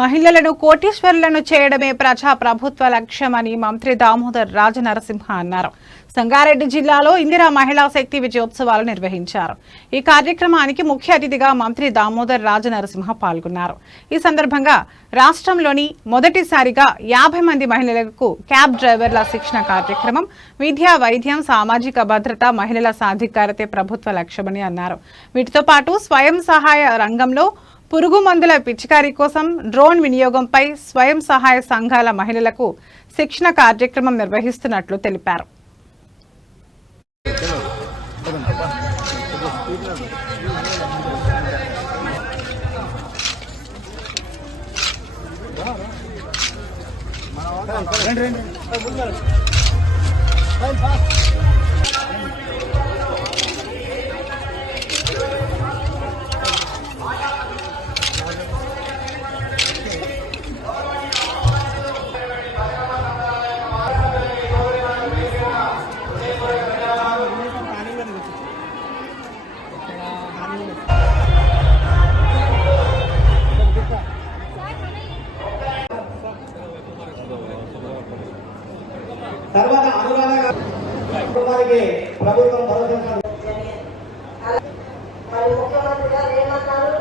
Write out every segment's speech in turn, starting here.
మహిళలను కోటీశ్వరులను చేయడమే ప్రజా ప్రభుత్వ లక్ష్యమని మంత్రి దామోదర్ రాజనరసింహ అన్నారు. సంగారెడ్డి జిల్లాలో ఇందిరా మహిళా శక్తి విజయోత్సవాలు నిర్వహించారు. ఈ కార్యక్రమానికి ముఖ్య అతిథిగా మంత్రి దామోదర్ రాజనరసింహ పాల్గొన్నారు. ఈ సందర్భంగా రాష్ట్రంలోని మొదటిసారిగా 50 మంది మహిళలకు క్యాబ్ డ్రైవర్ల శిక్షణ కార్యక్రమం, విద్యా, వైద్యం, సామాజిక భద్రత, మహిళల సాధికారతే ప్రభుత్వ లక్ష్యమని అన్నారు. వీటితో పాటు స్వయం సహాయ రంగంలో పురుగు మందుల పిచికారీ కోసం డ్రోన్ వినియోగంపై స్వయం సహాయ సంఘాల మహిళలకు శిక్షణ కార్యక్రమం నిర్వహిస్తున్నట్లు తెలిపారు. తర్వాత అనురాధ కుటుంబానికి ప్రభుత్వం భరోసా ముఖ్యమంత్రి గారు ఏమన్నారు,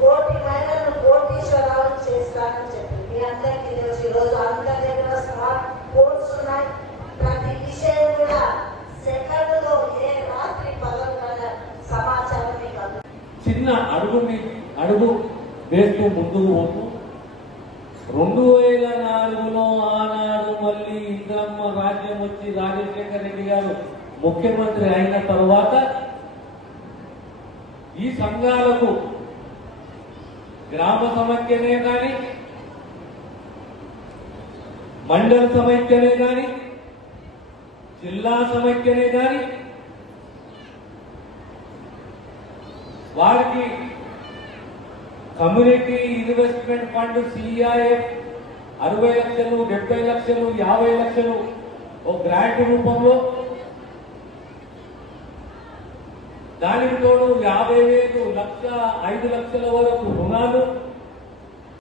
కోటి మహిళలను కోటీశ్వరాలు చేస్తానని చెప్పి మీ అందరికీ తెలుసు. ఈరోజు అందరి దగ్గర స్మార్ట్ ఫోన్స్ ఉన్నాయి. ప్రతి విషయం కూడా సెకండ్లో ఏ రాత్రి పగల సమాచారం మీకు చిన్న అడుగు వేస్తూ ముందుకు పోతూ 2004లో ఆనాడు మళ్ళీ ఇంద్రమ్మ రాజ్యం వచ్చి రాజశేఖర రెడ్డి గారు ముఖ్యమంత్రి అయిన తర్వాత ఈ సంఘాలకు గ్రామ సమైక్యనే కానీ, మండల సమైక్యనే కానీ, జిల్లా సమైక్యనే కానీ వారికి కమ్యూనిటీ ఇన్వెస్ట్మెంట్ ఫండ్ సిఐఎఫ్ 60 లక్షలు, 70 లక్షలు, 50 లక్షలు ఒక గ్రాంట్ రూపంలో, దానికి తోడు 50,000, 1,00,000, 5 లక్షల వరకు రుణాలు